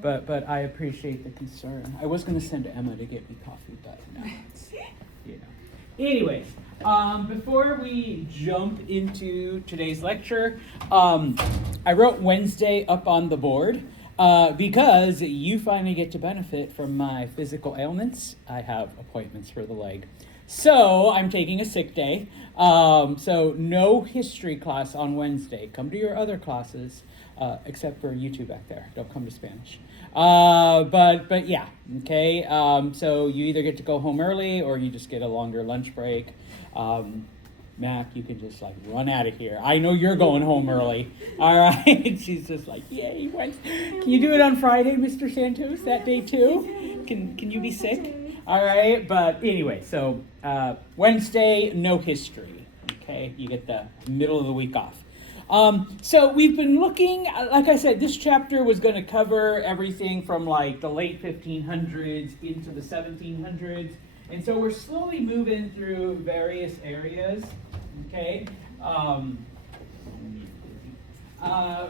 But I appreciate the concern. I was going to send Emma to get me coffee, but no, you know. Anyways, before we jump into today's lecture, I wrote Wednesday up on the board because you finally get to benefit from my physical ailments. I have appointments for the leg. So I'm taking a sick day. So no history class on Wednesday. Come to your other classes, except for you two back there. Don't come to Spanish. But yeah, okay. So you either get to go home early or you just get a longer lunch break. Mac, you can just like run out of here. I know you're going home early. All right. She's just like, yay. Can you do it on Friday, Mr. Santos, that day too? Can you be sick? All right. But anyway, so Wednesday, no history. Okay. You get the middle of the week off. So we've been looking, like I said, this chapter was going to cover everything from like the late 1500s into the 1700s. And so we're slowly moving through various areas, okay?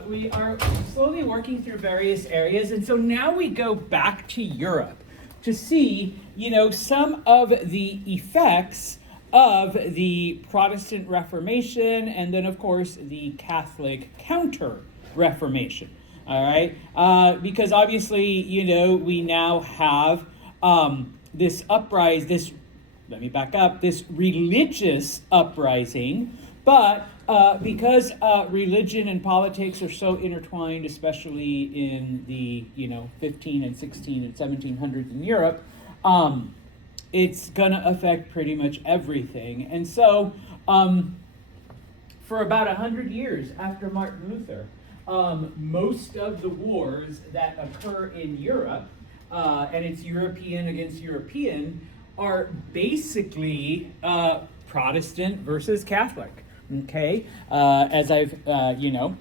We are slowly working through various areas. And so now we go back to Europe to see, you know, some of the effects of the Protestant Reformation and then, of course, the Catholic Counter-Reformation, all right? Because obviously, you know, we now have this religious uprising, but because religion and politics are so intertwined, especially in the, you know, 15 and 16 and 1700s in Europe, it's going to affect pretty much everything. And so, for about 100 years after Martin Luther, most of the wars that occur in Europe, and it's European against European, are basically Protestant versus Catholic. Okay? As I've, you know,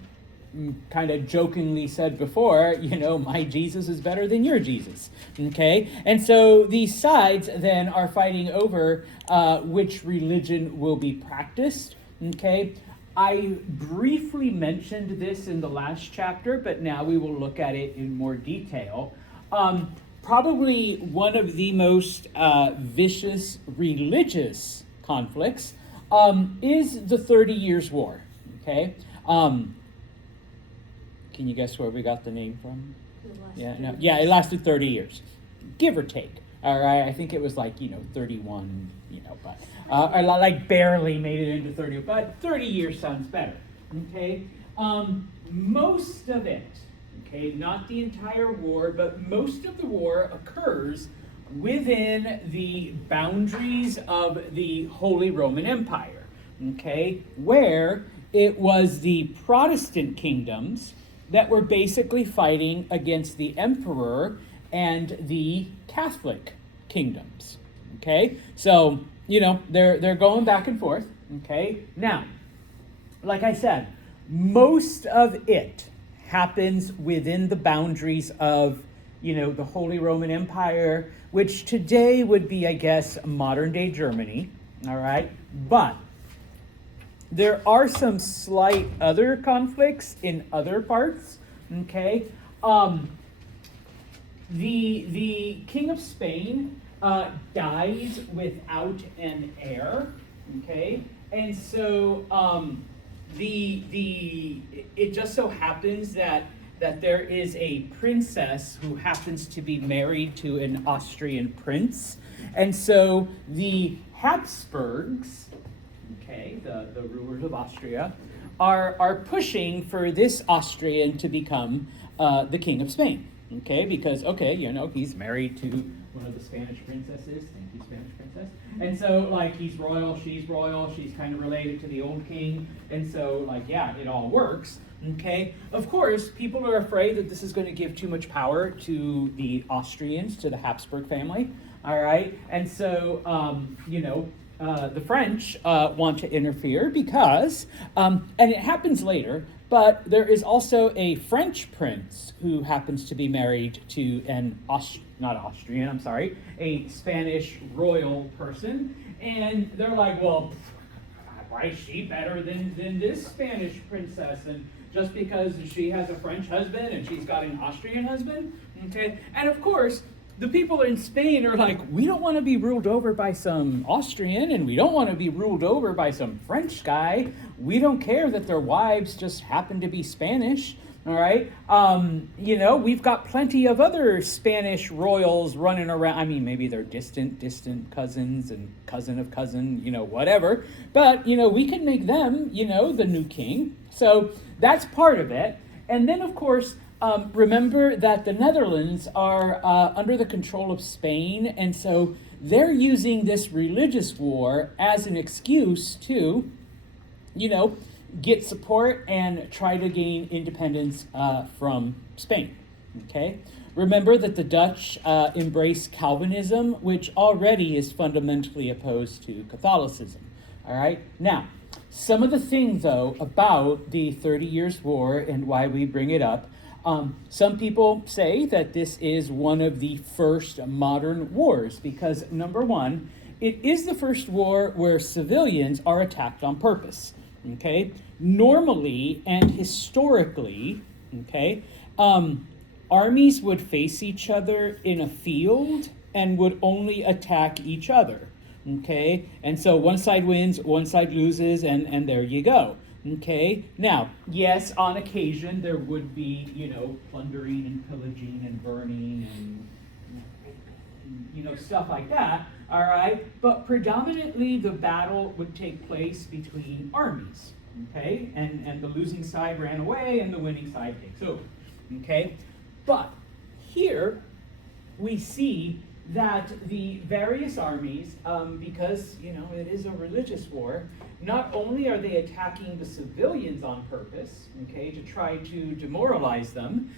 kind of jokingly said before, you know, my Jesus is better than your Jesus, okay? And so these sides then are fighting over which religion will be practiced, okay? I briefly mentioned this in the last chapter, but now we will look at it in more detail. Probably one of the most vicious religious conflicts is the 30 Years' War, okay? Can you guess where we got the name from? It lasted 30 years, give or take. All right, I think it was like, you know, 31, you know, but I like barely made it into 30, but 30 years sounds better. Okay, most of it, okay, not the entire war, but most of the war occurs within the boundaries of the Holy Roman Empire. Okay, where it was the Protestant kingdoms that were basically fighting against the emperor and the Catholic kingdoms. Okay, so you know they're going back and forth. Okay, now, like I said, most of it happens within the boundaries of, you know, the Holy Roman Empire, which today would be, I guess, modern day Germany. All right, but there are some slight other conflicts in other parts, okay? The King of Spain dies without an heir, okay? And so it just so happens that there is a princess who happens to be married to an Austrian prince. And so the Habsburgs, okay, the rulers of Austria, are pushing for this Austrian to become the King of Spain, okay? Because, okay, you know, he's married to one of the Spanish princesses. Thank you, Spanish princess. And so, like, he's royal, she's kind of related to the old king. And so, like, yeah, it all works, okay? Of course, people are afraid that this is going to give too much power to the Austrians, to the Habsburg family, all right? And so, you know, the French want to interfere because, and it happens later, but there is also a French prince who happens to be married to a Spanish royal person. And they're like, well, why is she better than this Spanish princess? And just because she has a French husband and she's got an Austrian husband, okay? And of course, the people in Spain are like, we don't want to be ruled over by some Austrian, and we don't want to be ruled over by some French guy. We don't care that their wives just happen to be Spanish, all right? We've got plenty of other Spanish royals running around. I mean, maybe they're distant cousins and cousin of cousin, whatever. But, we can make them, the new king. So that's part of it. And then, of course, remember that the Netherlands are under the control of Spain, and so they're using this religious war as an excuse to, get support and try to gain independence from Spain, okay? Remember that the Dutch embrace Calvinism, which already is fundamentally opposed to Catholicism, all right? Now, some of the things, though, about the 30 Years' War and why we bring it up. Some people say that this is one of the first modern wars because, number one, it is the first war where civilians are attacked on purpose, okay? Normally and historically, okay, armies would face each other in a field and would only attack each other, okay? And so one side wins, one side loses, and there you go. Okay, now, yes, on occasion there would be, plundering and pillaging and burning and, stuff like that, all right? But predominantly the battle would take place between armies, okay? And the losing side ran away and the winning side takes over, okay? But here we see that the various armies, because, it is a religious war, not only are they attacking the civilians on purpose, okay, to try to demoralize them,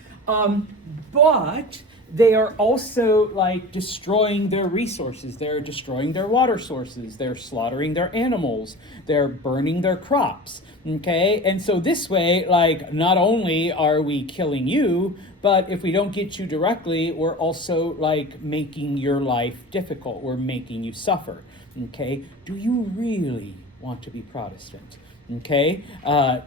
but they are also, destroying their resources. They're destroying their water sources. They're slaughtering their animals. They're burning their crops, okay? And so this way, not only are we killing you, but if we don't get you directly, we're also, making your life difficult. We're making you suffer, okay? Do you really want to be Protestant, okay,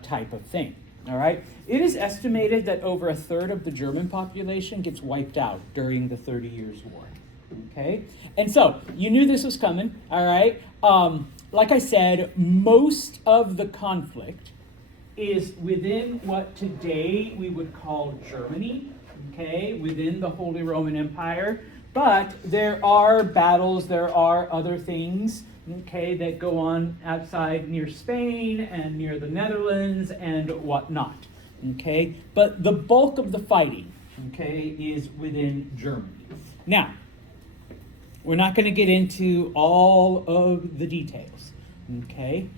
type of thing, all right? It is estimated that over a third of the German population gets wiped out during the 30 Years' War, okay? And so, you knew this was coming, all right? Like I said, most of the conflict is within what today we would call Germany, okay, within the Holy Roman Empire, but there are battles, there are other things, okay, that go on outside near Spain and near the Netherlands and whatnot, okay? But the bulk of the fighting, okay, is within Germany. Now, we're not going to get into all of the details, okay?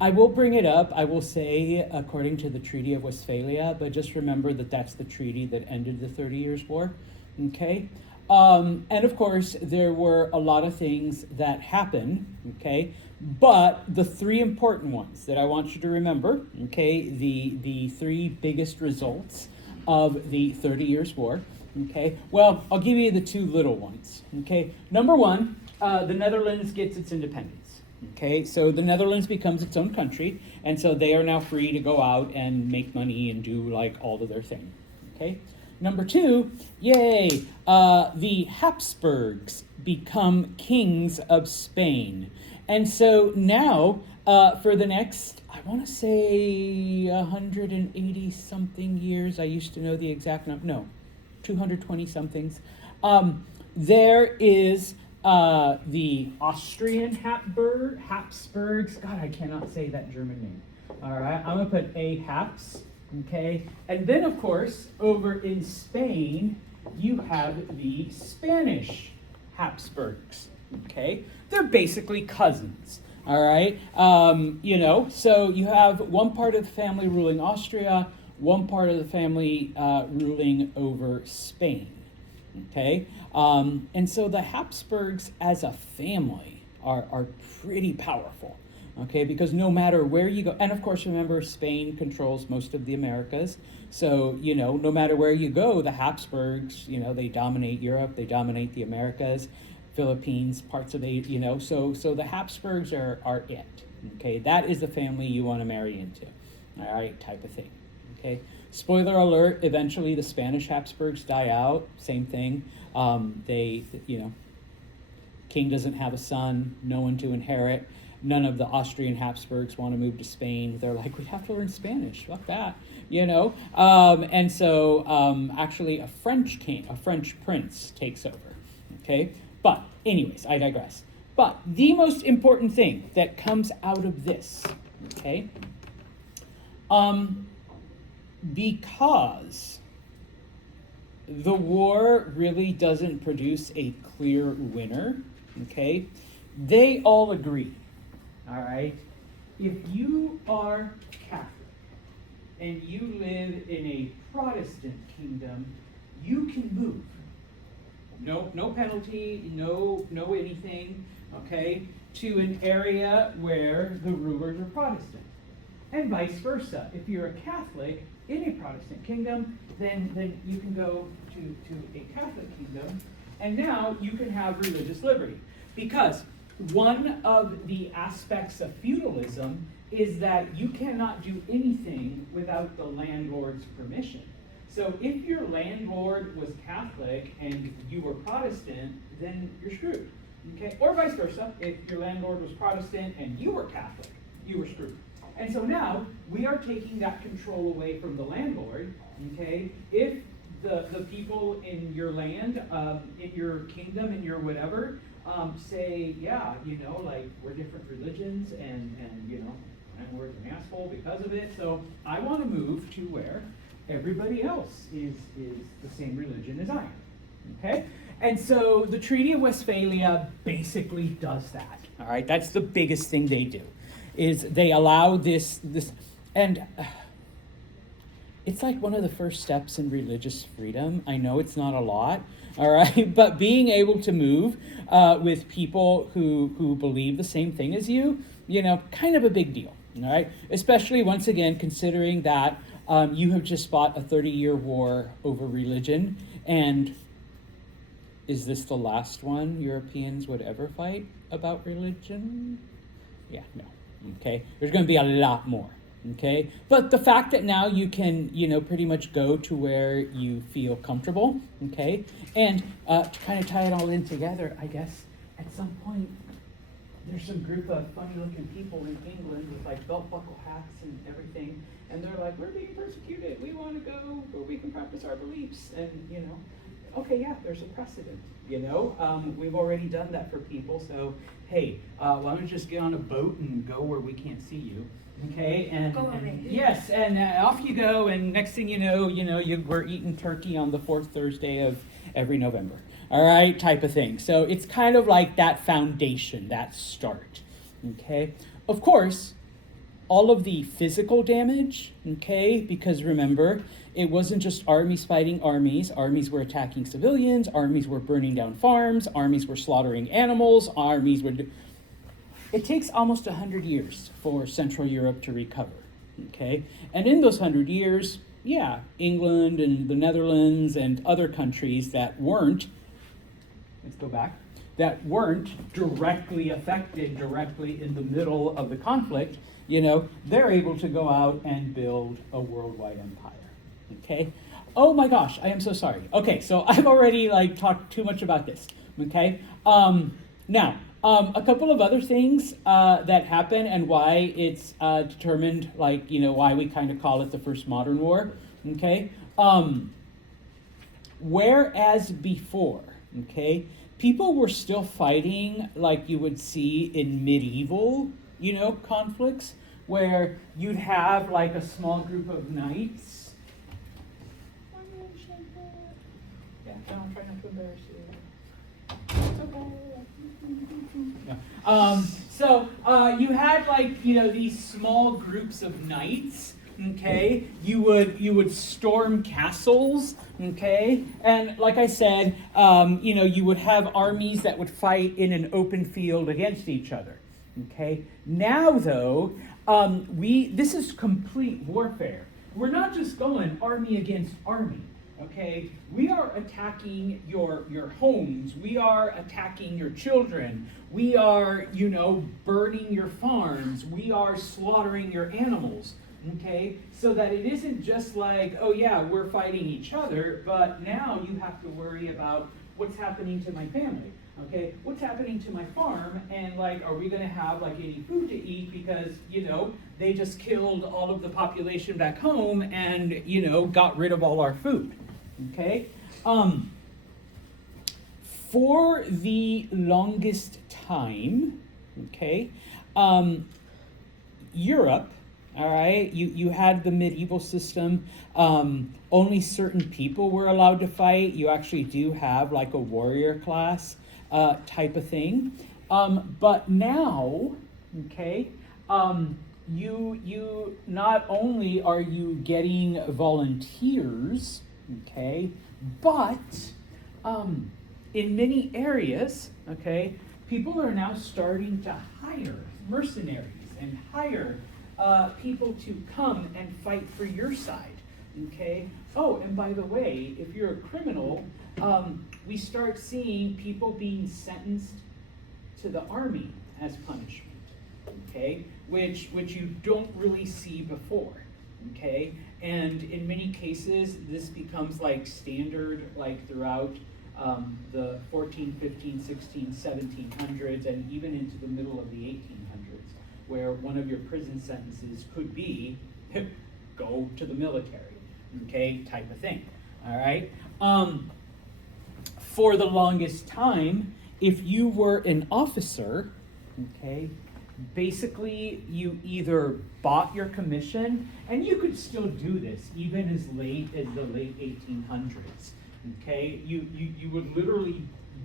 I will bring it up, I will say, according to the Treaty of Westphalia, but just remember that that's the treaty that ended the 30 Years' War, okay? And of course, there were a lot of things that happened, okay? But the three important ones that I want you to remember, okay, the three biggest results of the 30 Years' War, okay? Well, I'll give you the two little ones, okay? Number one, the Netherlands gets its independence. Okay, so the Netherlands becomes its own country, and so they are now free to go out and make money and do all of their thing. Okay, number two, yay, the Habsburgs become kings of Spain, and so now for the next, I want to say 180 something years. I used to know the exact number. No, 220 somethings. There is the Austrian Habsburgs. God, I cannot say that German name. All right, I'm going to put a Habs, okay? And then, of course, over in Spain, you have the Spanish Habsburgs, okay? They're basically cousins, all right? So you have one part of the family ruling Austria, one part of the family ruling over Spain, okay? And so the Habsburgs as a family are pretty powerful, okay? Because no matter where you go, and of course, remember, Spain controls most of the Americas. So, no matter where you go, the Habsburgs, they dominate Europe, they dominate the Americas, Philippines, parts of Asia, so the Habsburgs are it, Okay, that is the family you want to marry into. All right, type of thing. Okay, spoiler alert, eventually the Spanish Habsburgs die out, same thing. They, king doesn't have a son, no one to inherit. None of the Austrian Habsburgs want to move to Spain. They're like, we have to learn Spanish, fuck that, And so actually a French prince takes over, okay? But anyways, I digress. But the most important thing that comes out of this, okay, because the war really doesn't produce a clear winner, okay, they all agree, all right? If you are Catholic and you live in a Protestant kingdom, you can move. No penalty, no anything, okay, to an area where the rulers are Protestant. And vice versa. If you're a Catholic in a Protestant kingdom, then you can go to a Catholic kingdom, and now you can have religious liberty. Because one of the aspects of feudalism is that you cannot do anything without the landlord's permission. So if your landlord was Catholic and you were Protestant, then you're screwed, okay? Or vice versa, if your landlord was Protestant and you were Catholic, you were screwed. And so now we are taking that control away from the landlord, okay? If the people in your land, in your kingdom, in your whatever, say, yeah, we're different religions and landlord's an asshole because of it, so I want to move to where everybody else is the same religion as I am, okay? And so the Treaty of Westphalia basically does that, all right? That's the biggest thing they do, is they allow this, and it's like one of the first steps in religious freedom. I know it's not a lot, all right? But being able to move with people who believe the same thing as you, kind of a big deal, all right? Especially, once again, considering that you have just fought a 30-year war over religion, and is this the last one Europeans would ever fight about religion? Yeah, no, okay? There's going to be a lot more, okay? But the fact that now you can, pretty much go to where you feel comfortable, okay? And to kind of tie it all in together, I guess, at some point, there's some group of funny-looking people in England with, belt buckle hats and everything, and they're like, we're being persecuted, we want to go where we can practice our beliefs, and, okay, yeah, there's a precedent, we've already done that for people, so, hey, why don't you just get on a boat and go where we can't see you, okay, and yes, and off you go, and next thing you know, we're eating turkey on the fourth Thursday of every November. All right, type of thing. So it's kind of like that foundation, that start, okay? Of course, all of the physical damage, okay, because remember, it wasn't just armies fighting armies. Armies were attacking civilians, armies were burning down farms, armies were slaughtering animals, It takes almost 100 years for Central Europe to recover, okay? And in those 100 years, yeah, England and the Netherlands and other countries that weren't directly affected, directly in the middle of the conflict, they're able to go out and build a worldwide empire, okay? Oh my gosh, I am so sorry. Okay, so I've already talked too much about this, okay? Now, a couple of other things that happen and why it's determined, why we kind of call it the first modern war, okay? Whereas before, okay, people were still fighting like you would see in medieval, conflicts, where you'd have a small group of knights. Yeah, I'm trying not to embarrass you. Yeah. So you had these small groups of knights. Okay, you would storm castles, okay, and like I said, you would have armies that would fight in an open field against each other, okay. Now though, this is complete warfare. We're not just going army against army. Okay, we are attacking your homes. We are attacking your children. We are, burning your farms. We are slaughtering your animals. Okay, so that it isn't just like, oh yeah, we're fighting each other, but now you have to worry about what's happening to my family. Okay, what's happening to my farm, and like, are we going to have like any food to eat because they just killed all of the population back home and got rid of all our food. Okay, for the longest time, okay, Europe. All right, you had the medieval system. Only certain people were allowed to fight. You actually do have like a warrior class type of thing. But now, okay, you not only are you getting volunteers, okay, but in many areas, okay, people are now starting to hire mercenaries and hire people to come and fight for your side. Okay. Oh, and by the way, if you're a criminal, we start seeing people being sentenced to the army as punishment. Okay, which you don't really see before. Okay, and in many cases, this becomes like standard, like throughout the 14, 15, 16, 1700s, and even into the middle of the 1800s, where one of your prison sentences could be go to the military, okay, type of thing. All right. For the longest time, if you were an officer, okay, basically you either bought your commission, and you could still do this even as late as the late 1800s. Okay, you would literally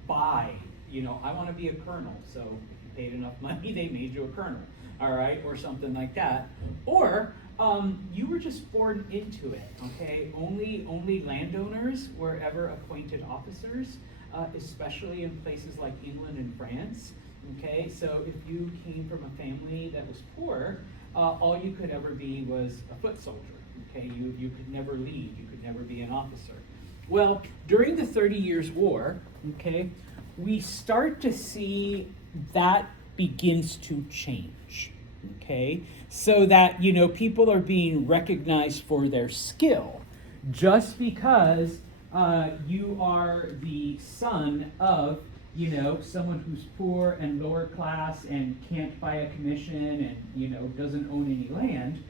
buy. I want to be a colonel, so if you paid enough money, they made you a colonel. All right, or something like that. Or you were just born into it. Okay, only landowners were ever appointed officers, especially in places like England and France. Okay, so if you came from a family that was poor, all you could ever be was a foot soldier. Okay, you could never lead. You could never be an officer. Well, during the 30 Years' War, okay, we start to see that begins to change. Okay, so that people are being recognized for their skill, just because you are the son of someone who's poor and lower class and can't buy a commission and doesn't own any land.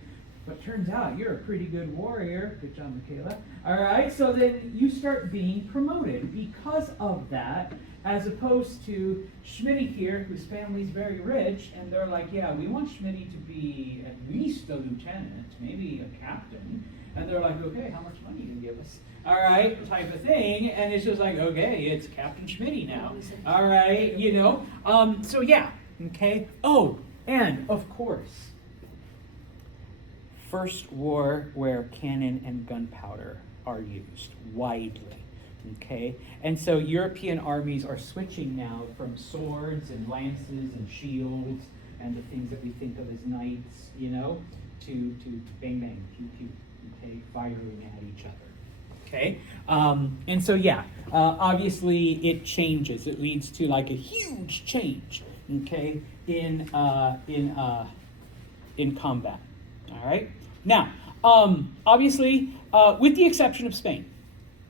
But turns out you're a pretty good warrior. Good job, Michaela. All right, so then you start being promoted because of that, as opposed to Schmitty here, whose family's very rich, and they're like, yeah, we want Schmitty to be at least a lieutenant, maybe a captain. And they're like, okay, how much money can you give us? All right, type of thing. And it's just like, okay, it's Captain Schmitty now. All right, so yeah, okay. Oh, and of course, first war where cannon and gunpowder are used widely. Okay, and so European armies are switching now from swords and lances and shields and the things that we think of as knights, to bang bang, pew pew, okay, firing at each other. Okay, and so yeah, obviously it changes. It leads to like a huge change, okay, in combat. All right. Now, obviously, with the exception of Spain,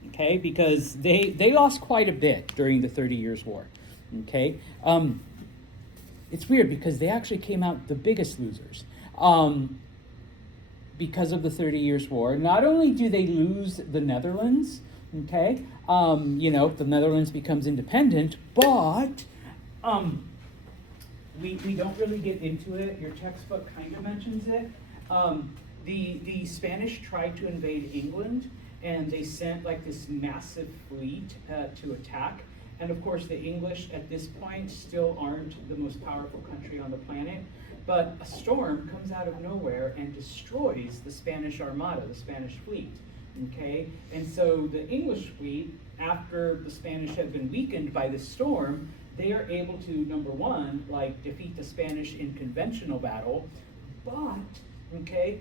okay, because they lost quite a bit during the 30 Years' War. Okay, it's weird because they actually came out the biggest losers. Because of the 30 Years' War, not only do they lose the Netherlands, okay, the Netherlands becomes independent, but we don't really get into it. Your textbook kind of mentions it. The Spanish tried to invade England, and they sent like this massive fleet to attack. And of course, the English at this point still aren't the most powerful country on the planet. But a storm comes out of nowhere and destroys the Spanish Armada, the Spanish fleet, okay? And so the English fleet, after the Spanish have been weakened by this storm, they are able to, number one, like defeat the Spanish in conventional battle, but Okay,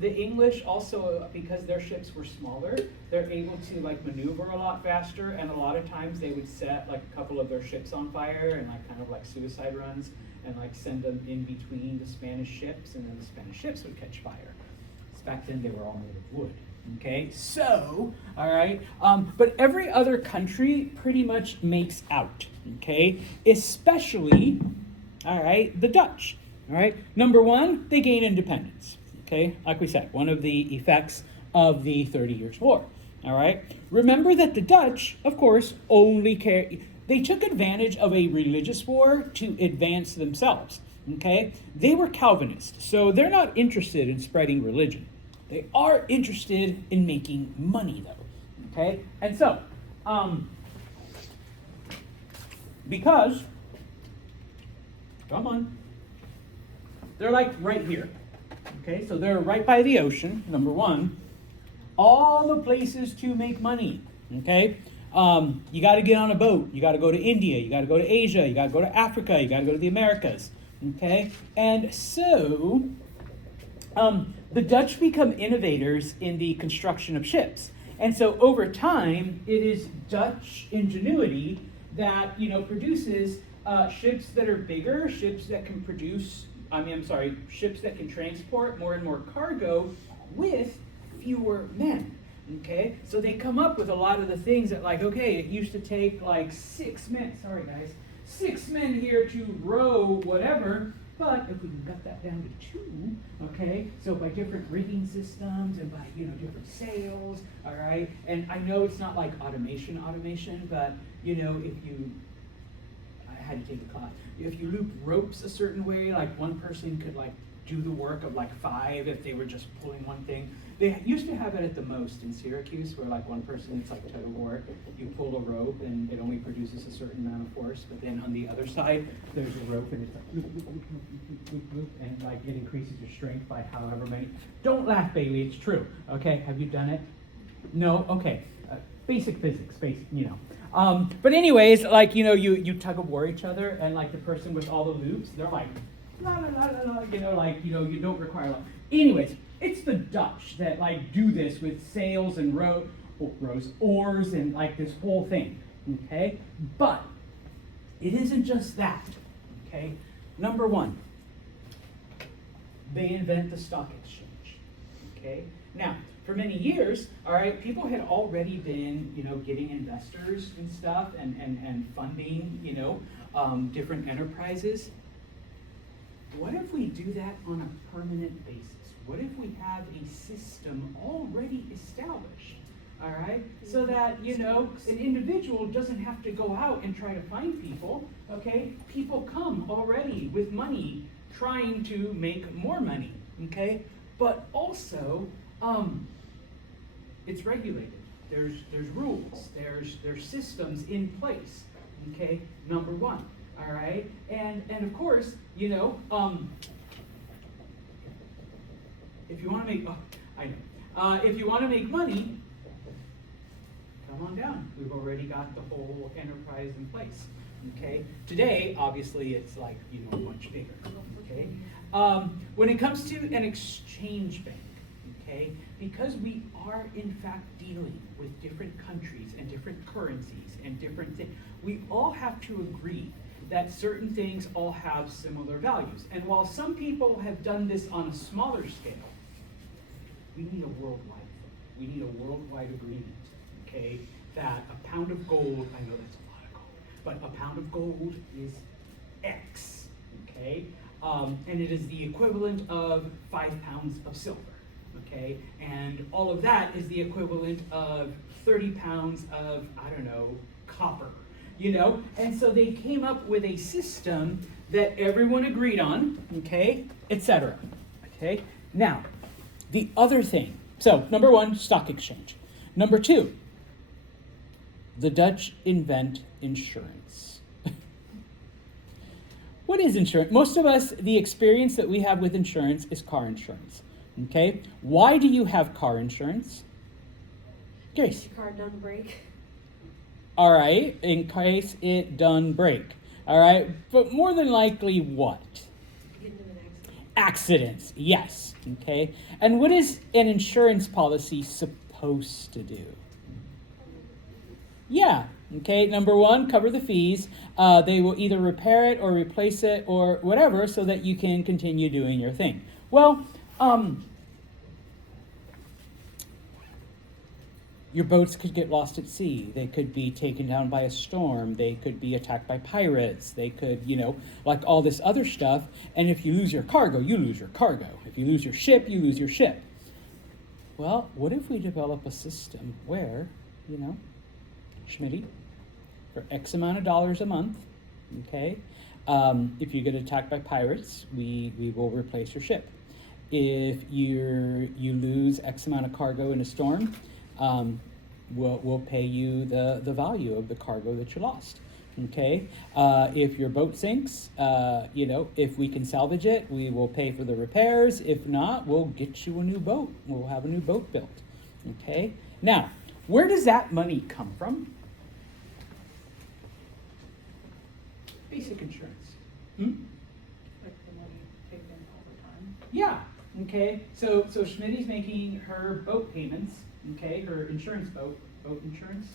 the English also, because their ships were smaller, they're able to like maneuver a lot faster, and a lot of times they would set like a couple of their ships on fire and like kind of like suicide runs and like send them in between the Spanish ships, and then the Spanish ships would catch fire. Back then they were all made of wood. Okay, so, all right, but every other country pretty much makes out, okay, especially, all right, the Dutch. All right, number one, they gain independence. Okay, like we said, one of the effects of the 30 Years' War. All right, remember that the Dutch, of course, they took advantage of a religious war to advance themselves. Okay, they were Calvinists, so they're not interested in spreading religion. They are interested in making money, though. Okay, and so, because, come on. They're like right here. Okay, so they're right by the ocean, number one. All the places to make money. Okay, you got to get on a boat. You got to go to India. You got to go to Asia. You got to go to Africa. You got to go to the Americas. Okay, and so the Dutch become innovators in the construction of ships. And so over time, it is Dutch ingenuity that produces ships that are bigger, ships that can ships that can transport more and more cargo with fewer men. Okay, so they come up with a lot of the things that, like, okay, it used to take like 6 men. Sorry, guys, 6 men here to row whatever. But if we can cut that down to 2, okay, so by different rigging systems and by different sails, all right. And I know it's not like automation, but I had to take a class. If you loop ropes a certain way, like one person could like do the work of like 5 if they were just pulling one thing. They used to have it at the most in Syracuse, where like one person, it's like tug of war. You pull a rope and it only produces a certain amount of force, but then on the other side, there's a rope and it's like loop, loop, loop, loop, loop, loop, and like it increases your strength by however many. Don't laugh, Bailey, it's true. Okay, have you done it? No? Okay. Basic physics, but anyways, like, you tug of war each other, and like the person with all the loops, they're like, la la la la la, you don't require a lot. Anyways, it's the Dutch that like do this with sails and oars and like this whole thing, okay? But it isn't just that, okay? Number one, they invent the stock exchange, okay? Now, for many years, all right, people had already been, getting investors and stuff and funding, different enterprises. What if we do that on a permanent basis? What if we have a system already established, all right? So that, an individual doesn't have to go out and try to find people, okay? People come already with money trying to make more money, okay? But also, it's regulated. There's rules. There's systems in place. Okay, number one. All right, and of course, if you want to make, if you want to make money, come on down. We've already got the whole enterprise in place. Okay, today obviously it's like much bigger. Okay, when it comes to an exchange bank. Okay, because we are in fact dealing with different countries and different currencies and different things, we all have to agree that certain things all have similar values. And while some people have done this on a smaller scale, we need a worldwide thing. We need a worldwide agreement, okay, that a pound of gold, I know that's a lot of gold, but a pound of gold is X, okay? And it is the equivalent of 5 pounds of silver. Okay, and all of that is the equivalent of 30 pounds of, copper, And so they came up with a system that everyone agreed on, okay, etc. Okay, now, the other thing. So, number one, stock exchange. Number two, the Dutch invent insurance. What is insurance? Most of us, the experience that we have with insurance is car insurance. Okay, why do you have car insurance? Grace. Your car done break. All right, in case it done break. All right, but more than likely what? Get into an accident. Accidents, yes. Okay. And what is an insurance policy supposed to do? Yeah. Okay. Number one, cover the fees. They will either repair it or replace it or whatever so that you can continue doing your thing. Well, your boats could get lost at sea. They could be taken down by a storm. They could be attacked by pirates. They could, like all this other stuff. And if you lose your cargo, you lose your cargo. If you lose your ship, you lose your ship. Well, what if we develop a system where, Schmitty, for X amount of dollars a month, okay, if you get attacked by pirates, we will replace your ship. If you lose X amount of cargo in a storm, we'll pay you the value of the cargo that you lost. Okay. If your boat sinks, if we can salvage it, we will pay for the repairs. If not, we'll get you a new boat. We'll have a new boat built. Okay. Now, where does that money come from? Basic insurance. Like the money taken all the time. Yeah. Okay. So Schmitty's making her boat payments. Okay, her boat insurance,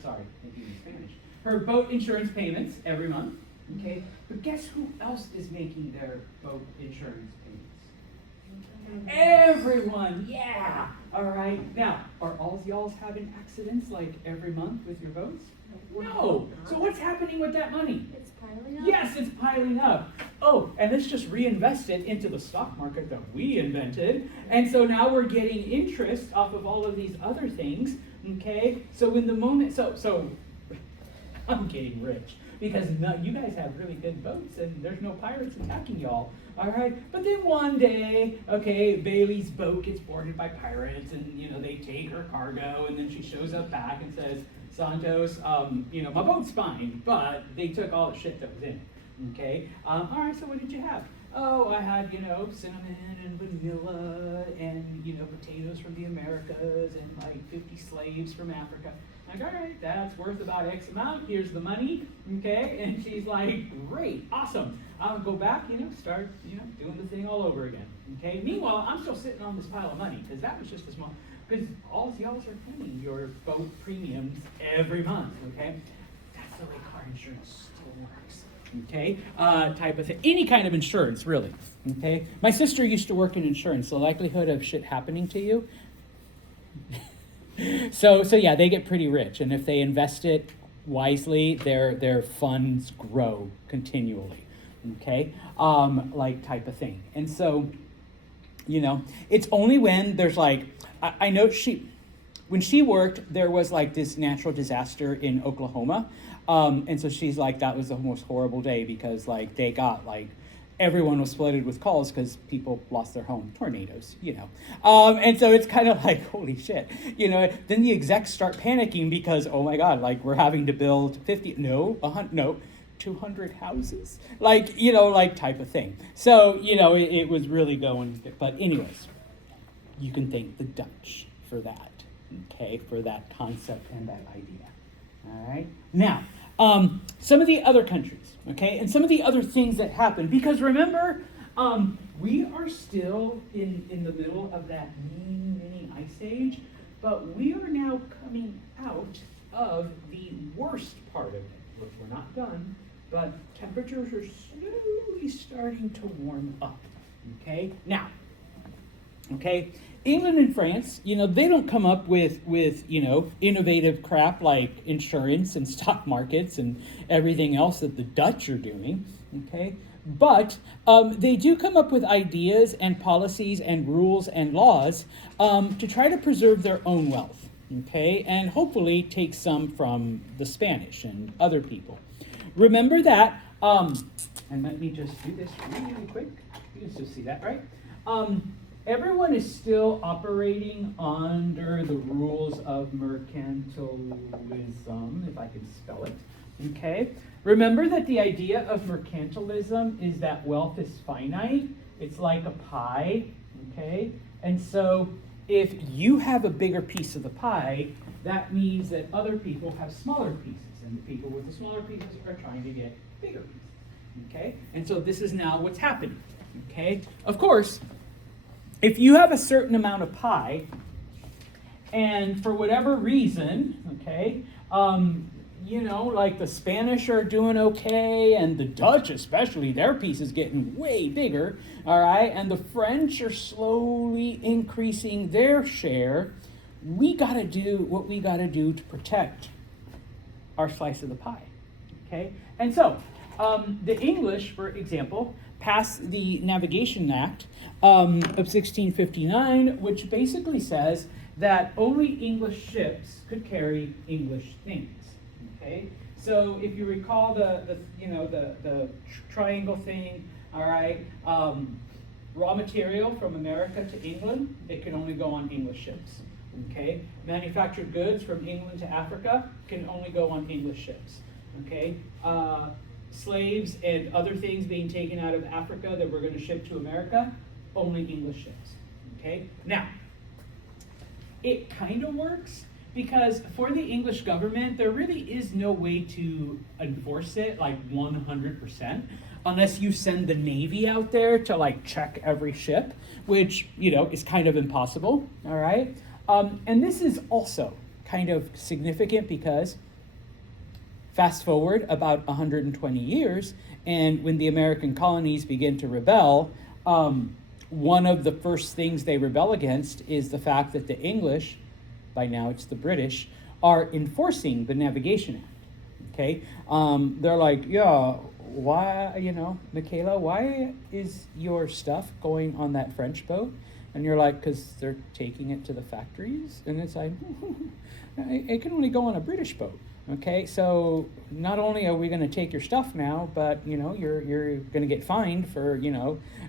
sorry, thank you in Spanish. Her boat insurance payments every month, okay? But guess who else is making their boat insurance payments? Everyone, yeah! All right, now, are all y'all having accidents like every month with your boats? No! So what's happening with that money? It's piling up. Yes, it's piling up. Oh, and let's just reinvest it into the stock market that we invented. And so now we're getting interest off of all of these other things. Okay? So in the moment, so I'm getting rich because you guys have really good boats and there's no pirates attacking y'all. All right? But then one day, okay, Bailey's boat gets boarded by pirates and, they take her cargo and then she shows up back and says, Santos, my boat's fine, but they took all the shit that was in it. Okay? All right, so what did you have? Oh, I had, cinnamon and vanilla and, potatoes from the Americas and like 50 slaves from Africa. Like, all right, that's worth about X amount. Here's the money. Okay? And she's like, great, awesome. I'll go back, start, doing the thing all over again. Okay? Meanwhile, I'm still sitting on this pile of money because that was just a small, because all y'all are paying your boat premiums every month. Okay? That's the way car insurance still works. Okay, type of thing. Any kind of insurance, really. Okay, my sister used to work in insurance. The likelihood of shit happening to you. so yeah, they get pretty rich, and if they invest it wisely, their funds grow continually. Okay, like type of thing. And so, it's only when there's like, I know when she worked, there was like this natural disaster in Oklahoma. And so she's like, that was the most horrible day because like they got like, everyone was flooded with calls because people lost their home, tornadoes, And so it's kind of like, holy shit, then the execs start panicking because, oh my God, like we're having to build 200 houses, like type of thing. So, it was really going, but anyways, you can thank the Dutch for that, okay, for that concept and that idea. All right. Now, some of the other countries, okay, and some of the other things that happen, because remember, we are still in the middle of that mini ice age, but we are now coming out of the worst part of it. Look, we're not done, but temperatures are slowly starting to warm up. Okay. Now, okay. England and France, they don't come up with innovative crap like insurance and stock markets and everything else that the Dutch are doing, okay? But they do come up with ideas and policies and rules and laws to try to preserve their own wealth, okay? And hopefully take some from the Spanish and other people. Remember that, and let me just do this really quick. You can still see that, right? Everyone is still operating under the rules of mercantilism, if I can spell it, okay? Remember that the idea of mercantilism is that wealth is finite. It's like a pie, okay? And so if you have a bigger piece of the pie, that means that other people have smaller pieces, and the people with the smaller pieces are trying to get bigger pieces, okay? And so this is now what's happening. Okay? Of course, if you have a certain amount of pie, and for whatever reason, okay, like the Spanish are doing okay, and the Dutch especially, their piece is getting way bigger, all right, and the French are slowly increasing their share, we got to do what we got to do to protect our slice of the pie, okay? And so, the English, for example, passed the Navigation Act of 1659, which basically says that only English ships could carry English things. Okay, so if you recall the triangle thing, all right, raw material from America to England, it can only go on English ships. Okay, manufactured goods from England to Africa can only go on English ships. Okay, slaves and other things being taken out of Africa that we're going to ship to America, only English ships. Okay, now it kind of works because for the English government, there really is no way to enforce it like 100%, unless you send the Navy out there to like check every ship, which, is kind of impossible, all right? And this is also kind of significant because fast forward about 120 years, and when the American colonies begin to rebel, one of the first things they rebel against is the fact that the English, by now it's the British, are enforcing the Navigation Act, okay? They're like, yeah, why, Michaela, why is your stuff going on that French boat? And you're like, because they're taking it to the factories? And it's like, it can only go on a British boat, okay? So not only are we going to take your stuff now, but, you're going to get fined for,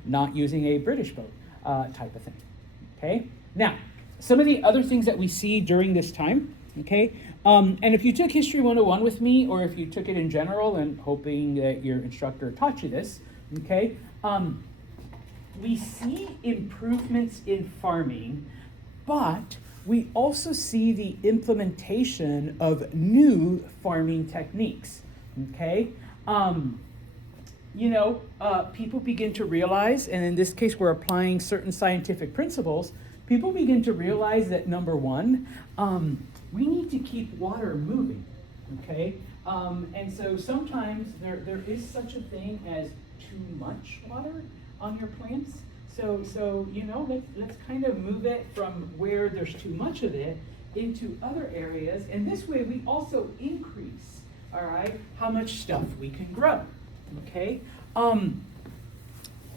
not using a British boat type of thing, okay? Now, some of the other things that we see during this time, okay? And if you took History 101 with me, or if you took it in general and hoping that your instructor taught you this, okay? We see improvements in farming, but we also see the implementation of new farming techniques, okay? People begin to realize, and in this case we're applying certain scientific principles, people begin to realize that number one, we need to keep water moving, okay? And so sometimes there is such a thing as too much water on your plants. So let's kind of move it from where there's too much of it into other areas. And this way we also increase, all right, how much stuff we can grow, okay?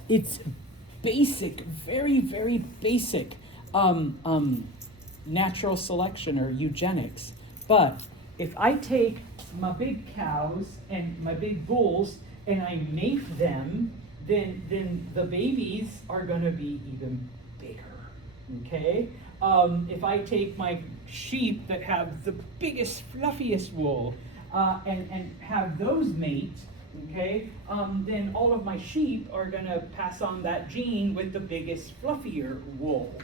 It's basic, very, very basic natural selection or eugenics. But if I take my big cows and my big bulls and I mate them, then the babies are going to be even bigger, okay? If I take my sheep that have the biggest, fluffiest wool and have those mate, okay, then all of my sheep are going to pass on that gene with the biggest, fluffier wool,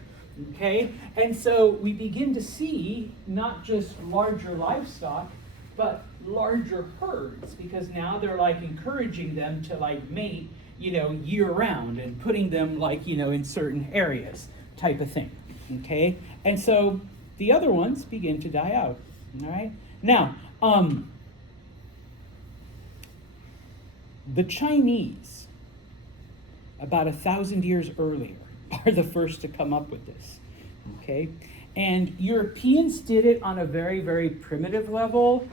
okay? And so we begin to see not just larger livestock, but larger herds, because now they're like encouraging them to like mate, year round and putting them like, in certain areas type of thing, okay? And so the other ones begin to die out, all right? Now, the Chinese, about 1,000 years earlier, are the first to come up with this, okay? And Europeans did it on a very, very primitive level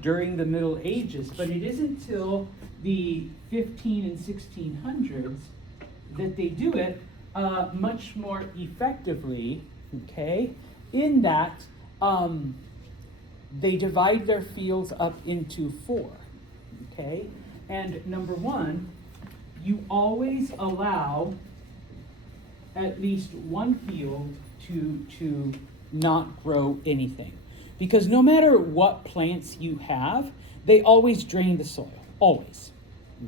during the Middle Ages, but it isn't until the 15 and 1600s that they do it much more effectively, okay? In that they divide their fields up into 4, okay? And number one, you always allow at least one field to not grow anything. Because no matter what plants you have, they always drain the soil, always,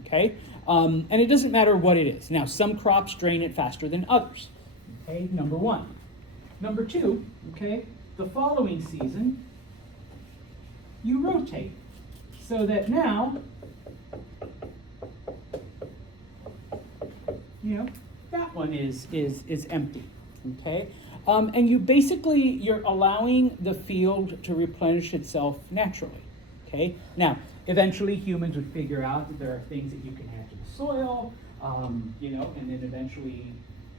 okay? And it doesn't matter what it is. Now, some crops drain it faster than others, okay, number one. Number two, okay, the following season, you rotate so that now you know, that one is empty, okay? And you're allowing the field to replenish itself naturally, okay? Now, eventually humans would figure out that there are things that you can add to the soil, you know, and then eventually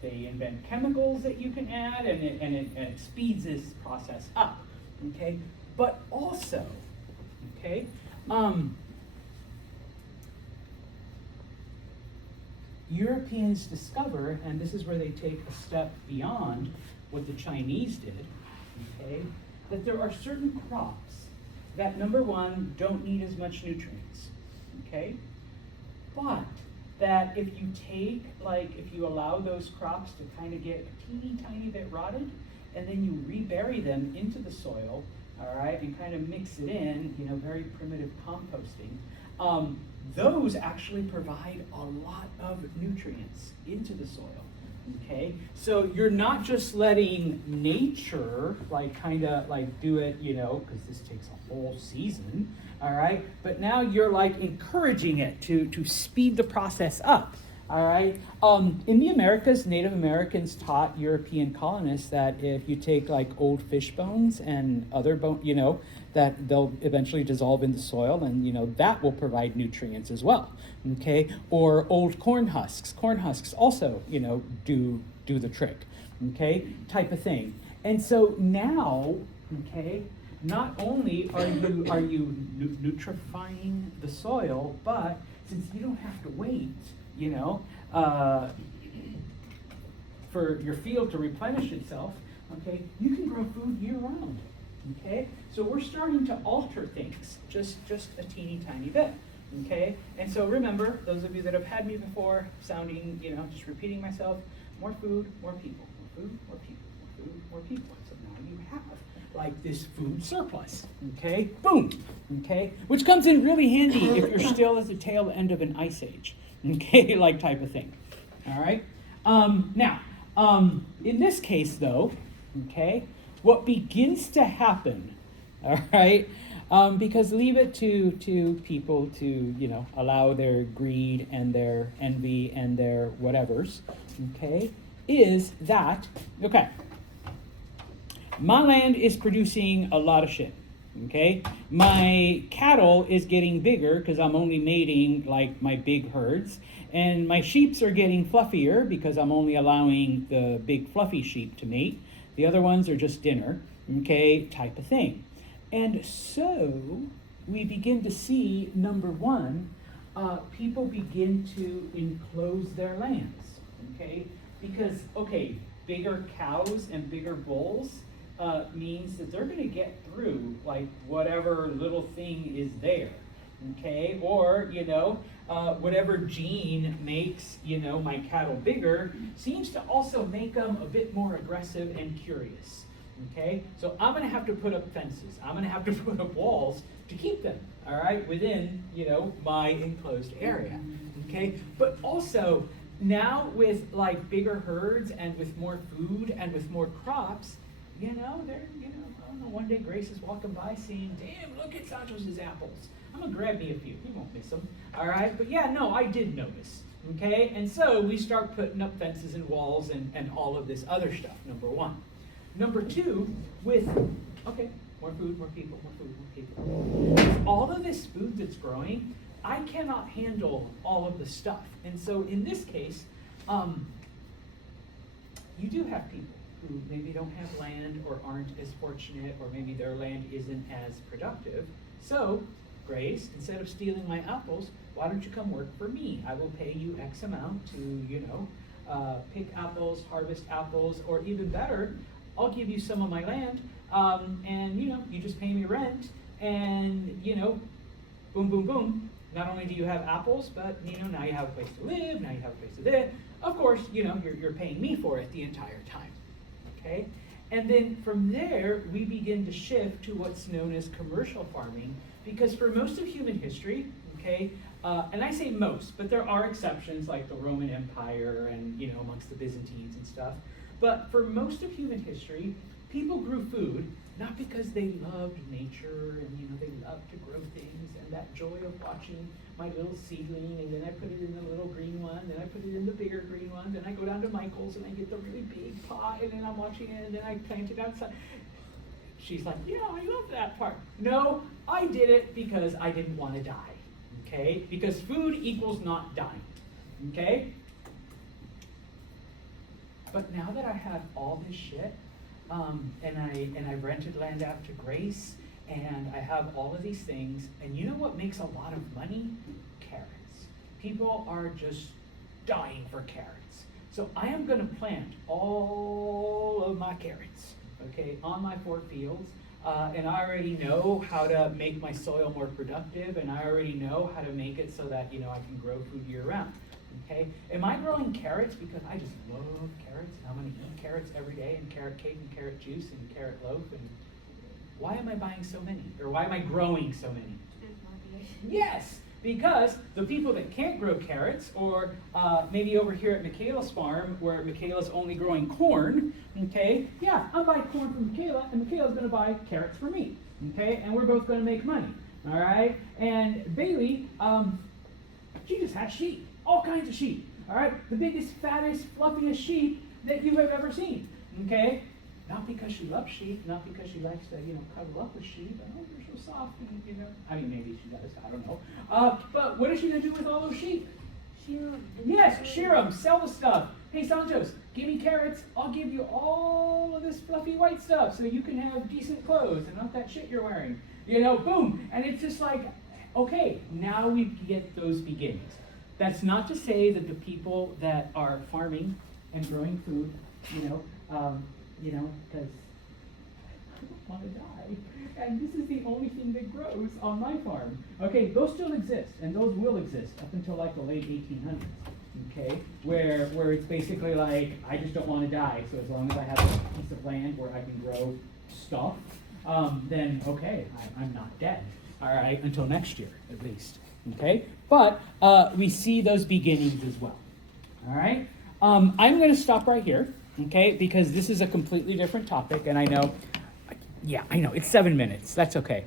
they invent chemicals that you can add, and it speeds this process up, okay? But also, okay, Europeans discover, and this is where they take a step beyond what the Chinese did, okay, that there are certain crops that, number one, don't need as much nutrients, okay, but that if you take, like, if you allow those crops to kind of get a teeny tiny bit rotted, and then you rebury them into the soil, all right, and kind of mix it in, you know, very primitive composting, those actually provide a lot of nutrients into the soil, okay? So you're not just letting nature, like, kind of, like, do it, you know, because this takes a whole season, all right? But now you're, like, encouraging it to speed the process up, all right? In the Americas, Native Americans taught European colonists that if you take, like, old fish bones and other bone, you know, that they'll eventually dissolve in the soil, and, you know, that will provide nutrients as well, okay? Or old corn husks. Corn husks also, you know, do the trick, okay? Type of thing. And so now, okay, not only are you nutrifying the soil, but since you don't have to wait, you know, for your field to replenish itself, okay, you can grow food year round, okay? So we're starting to alter things just a teeny tiny bit, okay? And so remember, those of you that have had me before, sounding, you know, just repeating myself, more food, more people, more food, more people, more food, more people. So now you have, like, this food surplus, okay? Boom, okay? Which comes in really handy if you're still at the tail end of an ice age, okay? Like, type of thing, all right? Now, in this case, though, okay, what begins to happen, all right, because leave it to people to, you know, allow their greed and their envy and their whatevers, okay, is that, okay, my land is producing a lot of shit, okay? My cattle is getting bigger because I'm only mating, like, my big herds, and my sheeps are getting fluffier because I'm only allowing the big fluffy sheep to mate. The other ones are just dinner, okay, type of thing. And so we begin to see, number one, people begin to enclose their lands, okay? Because, okay, bigger cows and bigger bulls means that they're going to get through, like, whatever little thing is there, okay? Or, you know, whatever gene makes, you know, my cattle bigger seems to also make them a bit more aggressive and curious, okay? So I'm going to have to put up fences. I'm going to have to put up walls to keep them, all right, within, you know, my enclosed area, okay? But also, now with, like, bigger herds and with more food and with more crops, you know, they're, you know, I don't know, one day Grace is walking by saying, damn, look at Santos' apples. I'm gonna grab me a few, you won't miss them, all right? But yeah, no, I did notice, okay? And so we start putting up fences and walls and all of this other stuff, number one. Number two, with, okay, more food, more people, more food, more people. With all of this food that's growing, I cannot handle all of the stuff. And so in this case, you do have people who maybe don't have land or aren't as fortunate, or maybe their land isn't as productive. So, Grace, instead of stealing my apples, why don't you come work for me? I will pay you X amount to, you know, pick apples, harvest apples, or even better, I'll give you some of my land, and, you know, you just pay me rent, and, you know, boom, boom, boom. Not only do you have apples, but, you know, now you have a place to live, now you have a place to live. Of course, you know, you're paying me for it the entire time, okay? And then from there, we begin to shift to what's known as commercial farming, because for most of human history, okay, and I say most, but there are exceptions like the Roman Empire and, you know, amongst the Byzantines and stuff, but for most of human history, people grew food not because they loved nature and they loved to grow things and that joy of watching my little seedling, and then I put it in the little green one, then I put it in the bigger green one, then I go down to Michael's and I get the really big pot, and then I'm watching it, and then I plant it outside. She's like, yeah, I love that part. No, I did it because I didn't want to die, okay? Because food equals not dying, okay? But now that I have all this shit, and I rented land out to Grace, and I have all of these things, and you know what makes a lot of money? Carrots. People are just dying for carrots. So I am going to plant all of my carrots, okay, on my 4 fields, and I already know how to make my soil more productive, and I already know how to make it so that, I can grow food year round. Okay, am I growing carrots because I just love carrots and I'm going to eat carrots every day, and carrot cake and carrot juice and carrot loaf? And why am I buying so many? Or why am I growing so many? Yes, because the people that can't grow carrots, or maybe over here at Michaela's farm where Michaela's only growing corn, okay, yeah, I'm buying corn from Michaela, and Michaela's going to buy carrots for me, okay, and we're both going to make money, all right? And Bailey, she just has sheep. All kinds of sheep, all right? The biggest, fattest, fluffiest sheep that you have ever seen, okay? Not because she loves sheep, not because she likes to, cuddle up with sheep. Oh, they're so soft, and, I mean, maybe she does, I don't know. But what is she gonna do with all those sheep? Shear them. Yes, shear them, sell the stuff. Hey, Santos, give me carrots, I'll give you all of this fluffy white stuff so you can have decent clothes and not that shit you're wearing. Boom. And it's just like, okay, now we get those beginnings. That's not to say that the people that are farming and growing food, because I don't want to die. And this is the only thing that grows on my farm. Okay, those still exist, and those will exist up until like the late 1800s. Okay, where it's basically like, I just don't want to die, so as long as I have a piece of land where I can grow stuff, then okay, I'm not dead. All right, until next year at least. Okay, but we see those beginnings as well. All right, I'm going to stop right here, okay, because this is a completely different topic, and I know it's 7 minutes. That's okay.